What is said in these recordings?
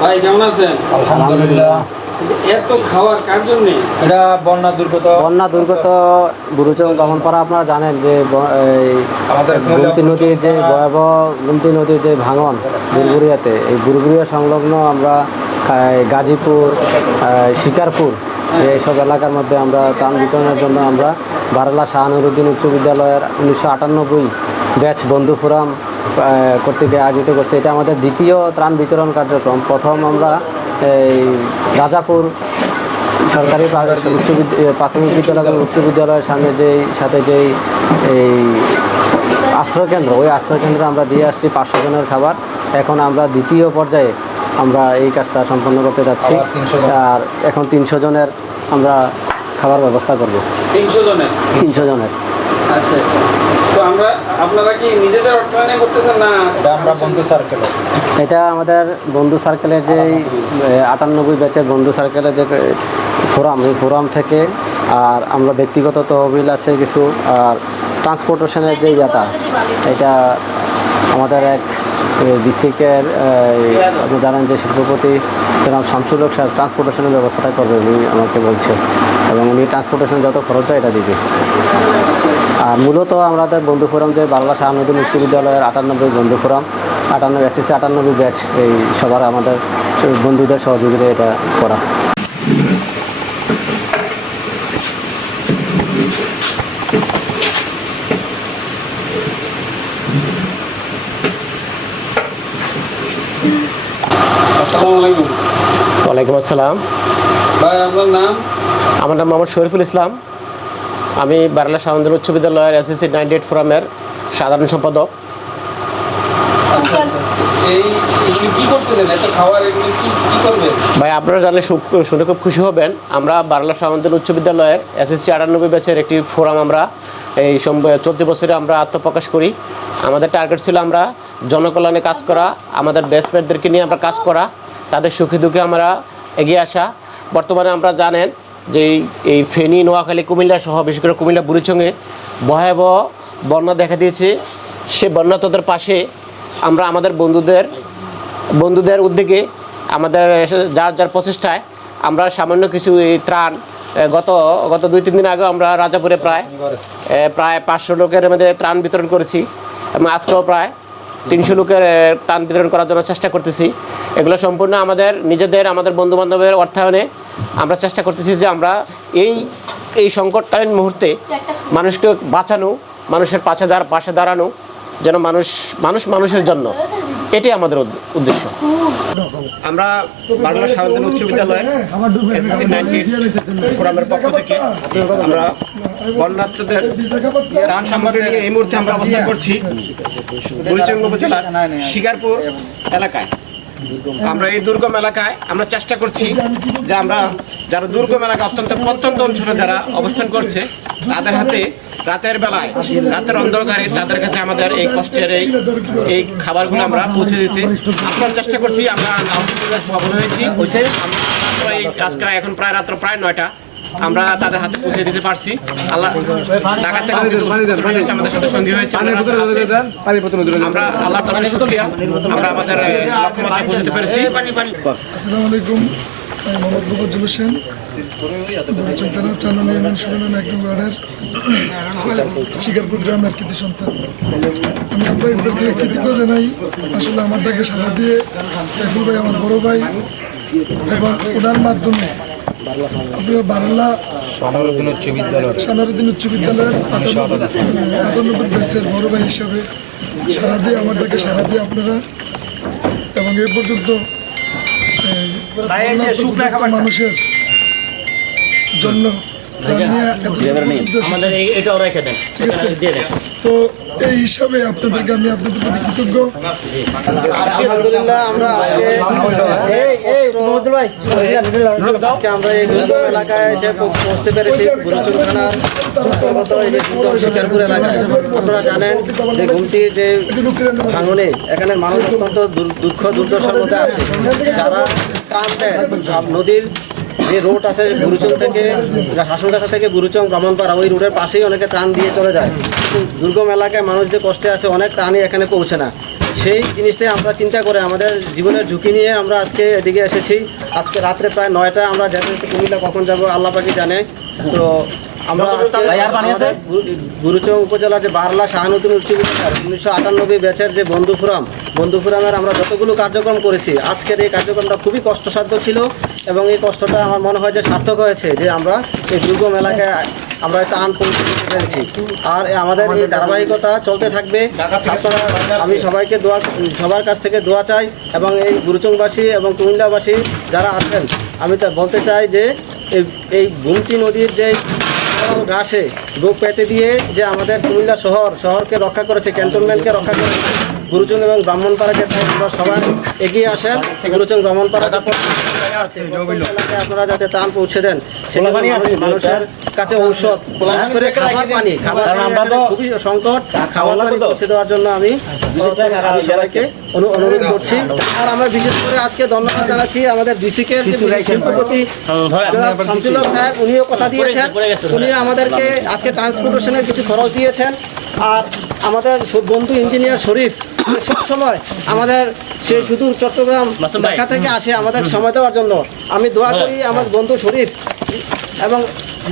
ভাই কেমন আছেন? আলহামদুলিল্লাহ। এই এত খাবার কার জন্যে? এটা বন্যা দুর্গত বন্যা দুর্গত বুরুচং দমনপাড়া আপনারা জানেন যে এই আমাদের গুমতি নদীর যে ভয়াবহ গুমতি নদীর যে ভাঙন বুরবুরিয়াতে এই বুরবুরিয়া সংলগ্ন আমরা গাজীপুর শিকারপুর এইসব এলাকার মধ্যে আমরা ত্রাণ বিতরণের জন্য আমরা বারালা শাহানুরুদ্দিন উচ্চ বিদ্যালয়ের উনিশশো আটানব্বই ব্যাচ বন্ধু ফোরাম কর্তৃক আয়োজিত করছে। এটা আমাদের দ্বিতীয় ত্রাণ বিতরণ কার্যক্রম। প্রথম আমরা এই রাজাপুর সরকারি উচ্চ প্রাথমিক বিদ্যালয় এবং উচ্চ বিদ্যালয়ের সামনে যেই সাথে যেই এই আশ্রয়কেন্দ্র ওই আশ্রয়কেন্দ্রে আমরা দিয়ে আসছি পাঁচশো জনের খাবার। এখন আমরা দ্বিতীয় পর্যায়ে আমরা এই কাজটা সম্পন্ন করতে যাচ্ছি। আবার 300 জন। আর এখন তিনশো জনের আমরা খাবার ব্যবস্থা করব। তিনশো জনের? তিনশো জনের। আচ্ছা আচ্ছা। তো আমরা আপনারা কি নিজেদের অর্থায়নে করতেছেন না? এটা আমরা বন্ধু সার্কেল এটা আমাদের বন্ধু সার্কেলের যে আটানব্বই ব্যাচের বন্ধু সার্কেলের যে ফোরাম এই ফোরাম থেকে আর আমরা ব্যক্তিগত তহবিল আছে কিছু আর ট্রান্সপোর্টেশনের যে ইয়েটা এটা আমাদের এক ডিস্ট্রিক্টের আপনি জানেন যে শিল্পপতি জনাব শামসুল হক সাহেব ট্রান্সপোর্টেশনের ব্যবস্থাটা করবে উনি আমাকে বলছে। এবং উনি ট্রান্সপোর্টেশন যত খরচ হয় এটা দিবে। আর মূলত আমাদের বন্ধু ফোরাম যে বাংলা শাহানুদ্দিন উচ্চ বিদ্যালয়ের আটানব্বই বন্ধু ফোরাম আটানব্বই এসএসসি আটানব্বই ব্যাচ এই সবার আমাদের বন্ধুদের সহযোগিতা এটা করা। আসসালামু আলাইকুম। ওয়ালাইকুম আসসালাম। ভাই আপনার নাম? আমার নাম মোহাম্মদ শরীফুল ইসলাম। আমি বারলা সামন্দর উচ্চ বিদ্যালয়ের এসএসসি নাইনটি এইট ফোরামের সাধারণ সম্পাদক। ভাই আপনারা জানলে শুনে খুব খুশি হবেন। আমরা বারলা সামন্দর উচ্চ বিদ্যালয়ের এসএসসি আটানব্বই ব্যাচের একটি ফোরাম আমরা এই চলতি বছরে আমরা আত্মপ্রকাশ করি। আমাদের টার্গেট ছিল আমরা জনকল্যাণে কাজ করা আমাদের বেসমেটদেরকে নিয়ে আমরা কাজ করা তাদের সুখে দুঃখে আমরা এগিয়ে আসা। বর্তমানে আমরা জানেন যে এই- ফেনী, নোয়াখালী, কুমিল্লা সহ, বিশেষ করে কুমিল্লা, বুড়িচঙ্গে ভয়াবহ বন্যা দেখা দিয়েছে। সে বন্যাতদের পাশে আমরা আমাদের বন্ধুদের বন্ধুদের উদ্যোগে আমাদের যার যার প্রচেষ্টায় আমরা সামান্য কিছু এই ত্রাণ গত গত দুই, তিন দিন আগে আমরা রাজাপুরে প্রায় প্রায় পাঁচশো লোকের মধ্যে ত্রাণ বিতরণ করেছি। এবং আজকেও প্রায় তিনশো লোকের ত্রাণ বিতরণ করার জন্য চেষ্টা করতেছি। এগুলো সম্পূর্ণ আমাদের, নিজেদের, আমাদের বন্ধু বান্ধবের অর্থায়নে আমরা চেষ্টা করতেছি যে আমরা এই এই সংকটকালীন মুহূর্তে মানুষকে বাঁচানো, মানুষের পাশে দাঁড়, পাশে দাঁড়ানো, যেন মানুষ মানুষ মানুষের জন্য। এটাই আমাদের উদ্দেশ্য। আমরা বাংলা সাধারণ উচ্চ ফোরামের পক্ষ থেকে আমরা বন্যার্থীদের ত্রাণ সামগ্রী নিয়ে এই মুহূর্তে আমরা অবস্থান করছি বুড়িচঙ্গ উপজেলার শিকারপুর এলাকায়। আমরা এই দুর্গম এলাকায় আমরা চেষ্টা করছি যে আমরা যারা দুর্গম এলাকা অত্যন্ত প্রত্যন্ত অঞ্চলে যারা অবস্থান করছে, তাদের হাতে রাতের বেলায়, রাতের অন্ধকারে তাদের কাছে আমাদের এই কষ্টের এই এই খাবারগুলো আমরা পৌঁছে দিতে আমরা চেষ্টা করছি। আমরা সফল হয়েছি। আমরা এই আজকে এখন প্রায় রাত্র প্রায় নয়টা। আমরা তাদের হাতে পৌঁছে দিতে পারছি। আল্লাহ ঢাকা থেকে কিছু ছাত্ররা এসে আমাদের সাথে সন্ধি হয়েছে। আমরা আল্লাহ আমরা আমাদের লক্ষ্যমাত্রায় পৌঁছতে পেরেছি। আসসালামু আলাইকুম আমি মোহাম্মদ মুফাজ্জল হোসেন। বরিচং থানা ইউনিয়ন সুরেন এক নং ওয়ার্ডের শিকারপুর গ্রামের কৃতি সন্তান। আমি আপনাদেরকে কৃতজ্ঞ জানাই। আসলে আমার ডাকে সারা দিয়ে সাইফুল ভাই আমার বড় ভাই এবং ওনার মাধ্যমে উচ্চ বিদ্যালয়। সানারুদ্দিন উচ্চ বিদ্যালয়ের আটানব্বই আটানব্বই বড় ভাই হিসাবে সারা দিয়ে আমার ডাকে সারা দিয়ে আপনারা এবং এ পর্যন্ত মানুষের জন্য নিয়ে এতটুকু পর্যন্ত এসেছে। তো এই হিসাবে আপনাদেরকে আমি আপনাদের প্রতি কৃতজ্ঞ। আলহামদুলিল্লাহ, আমরা আমরা এই এলাকায় এসে পৌঁছতে পেরেছি শিকারপুর এলাকায়। আপনারা জানেন যে ঘুমটির যে ভাঙনে, এখানে মানুষ অত্যন্ত দুঃখ, দুর্দশার মধ্যে আছে। যারা নদীর যে রোড আছে বুরুচং থেকে শাসনগাছা থেকে বুরুচং, ব্রাহ্মণপাড়া, ওই রোডের পাশেই অনেকে ত্রাণ দিয়ে চলে যায়। দুর্গম এলাকায় মানুষ যে কষ্টে আছে, অনেক ত্রাণই এখানে পৌঁছে না। সেই জিনিসটাই আমরা চিন্তা করে আমাদের জীবনের ঝুঁকি নিয়ে আমরা আজকে এদিকে এসেছি। আজকে রাত্রে প্রায় নয়টা আমরা যেতে কুমিল্লা কখন যাব, আল্লাহ পাকি জানে। তো আমরা গুরুচং উপজেলার যে বারলা শাহানুদ্দিন উচ্চ বিদ্যালয় উনিশশো আটানব্বই ব্যাচের যে বন্ধু ফোরাম বন্ধু ফোরামের আমরা যতগুলো কার্যক্রম করেছি আজকের এই কার্যক্রমটা খুবই কষ্টসাধ্য ছিল এবং এই কষ্টটা আমার মনে হয় যে সার্থক হয়েছে যে আমরা এই দুর্গম এলাকায় আমরা একটা আন পেরেছি। আর আমাদের এই ধারাবাহিকতা চলতে থাকবে। আপনারা আমি সবাইকে দোয়া সবার কাছ থেকে দোয়া চাই এবং এই গুরুচংবাসী এবং কুমিল্লাবাসী যারা আছেন আমি তা বলতে চাই যে এই এই গুমতি নদীর যে বিশাল ঘাসে পেতে দিয়ে যে আমাদের কুমিল্লা শহর, শহরকে রক্ষা করেছে, ক্যান্টনমেন্টকে রক্ষা করেছে, গুরুজন এবং ব্রাহ্মণপাড়াকে সবাই এগিয়ে আসেন। গুরুজন ব্রাহ্মণপাড়া আপনারা যাতে ত্রাণ পৌঁছে দেন সেটা মানুষের কাছে ঔষধ করে খাবার পানি খাবার খুবই সংকট খাবার পানি পৌঁছে দেওয়ার জন্য আমি সবাইকে অনুরোধ করছি। আর আমরা বিশেষ করে আজকে ধন্যবাদ জানাচ্ছি আমাদের ডিসিকে শিল্পপতি শামসুল সাহেব উনিও কথা দিয়েছেন। উনি আমাদেরকে আজকে ট্রান্সপোর্টেশনের কিছু খরচ দিয়েছেন। আর আমাদের বন্ধু ইঞ্জিনিয়ার শরীফ সব সময় আমাদের সেই শুধু চট্টগ্রাম ঢাকা থেকে আসে আমাদের সময় দেওয়ার জন্য। আমি দোয়া করি আমার বন্ধু শরীফ এবং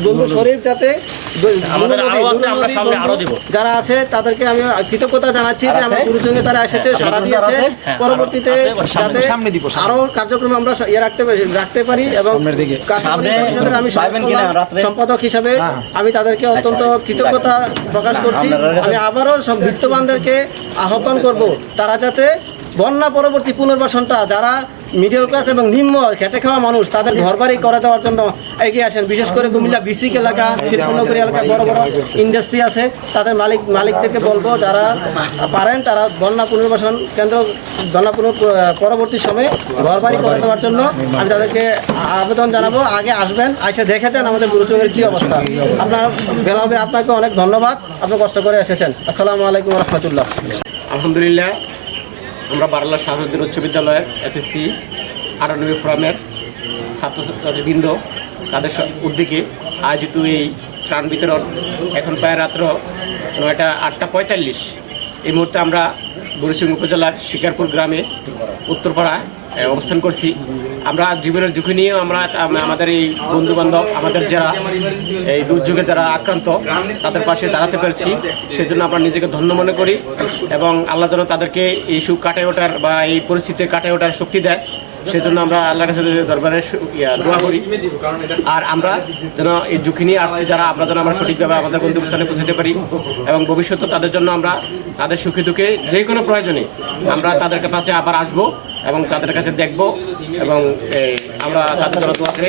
বন্ধু শরীফ যাতে আমাদের নুরনবী, আরও আছে, আমরা নুরনবী সামনে আরও বন্ধু দিব। যারা আছে তাদেরকে আমি কৃতজ্ঞতা জানাচ্ছি যে আমার গুরুজনে তারা এসেছে সারা দিয়েছে। হ্যাঁ, পরবর্তীতে যাতে আরও কার্যক্রম আমরা ইয়ে রাখতে পারি রাখতে পারি এবং সামনে পরিষদের আমি? সম্পাদক হিসাবে আমি তাদেরকে অত্যন্ত কৃতজ্ঞতা প্রকাশ করছি। আমি আবারও সব বিত্তবানদেরকে আহ্বান করব তারা যাতে বন্যা পরবর্তী পুনর্বাসনটা যারা মিডল ক্লাস এবং নিম্ন খেটে খাওয়া মানুষ, তাদের ঘরবাড়ি করে দেওয়ার জন্য এগিয়ে আসেন। বিশেষ করে কুমিল্লা বিসিক এলাকা শিল্পনগরী এলাকায় বড় বড় ইন্ডাস্ট্রি আছে। তাদের মালিক, মালিকদেরকে বলব, যারা পারেন, তারা বন্যা পুনর্বাসন কেন্দ্র, বন্যা পরবর্তী সময়ে ঘরবাড়ি করে দেওয়ার জন্য আমি তাদেরকে আবেদন জানাব। আগে আসবেন, এসে দেখেছেন আমাদের গুরুচঙ্গের কী অবস্থা। আপনার বেলাবে আপনাকে অনেক ধন্যবাদ। আপনি কষ্ট করে এসেছেন। আসসালামু আলাইকুম রহমতুল্লাহ। আলহামদুলিল্লাহ আমরা বারলা শাহাবুদ্দিন উচ্চ বিদ্যালয়ের এসএসসি আটানব্বই ফোরামের ছাত্রছাত্রীবৃন্দ, তাদের উদ্যোগে আয়োজিত এই ত্রাণ বিতরণ এখন প্রায় রাত্র নয়টা আটটা পঁয়তাল্লিশ। এই মুহূর্তে আমরা বুড়িসিং উপজেলার শিকারপুর গ্রামে উত্তরপাড়া অবস্থান করছি। আমরা জীবনের ঝুঁকি নিয়ে আমরা আমাদের এই বন্ধু বান্ধব আমাদের যারা এই দুর্যোগে যারা আক্রান্ত, তাদের পাশে দাঁড়াতে পেরেছি। সেই জন্য আমরা নিজেকে ধন্য মনে করি এবং আল্লাহ যেন তাদেরকে এই সুখ কাটায় ওঠার বা এই পরিস্থিতি কাটায় ওঠার শক্তি দেয়। সেজন্য আমরা আল্লাহর কাছে দরবারে দোয়া করি আর আমরা যেন এই ঝুঁকি নিয়ে আসছি, যারা আমরা যেন আমরা সঠিকভাবে আমাদের গন্তব্যস্থানে পৌঁছাতে পারি এবং ভবিষ্যতে তাদের জন্য আমরা তাদের সুখে দুঃখে যে কোনো প্রয়োজনে আমরা তাদের কাছে আবার আসব এবং তাদের কাছে দেখব এবং আমরা তাদের জন্য দোয়া করে।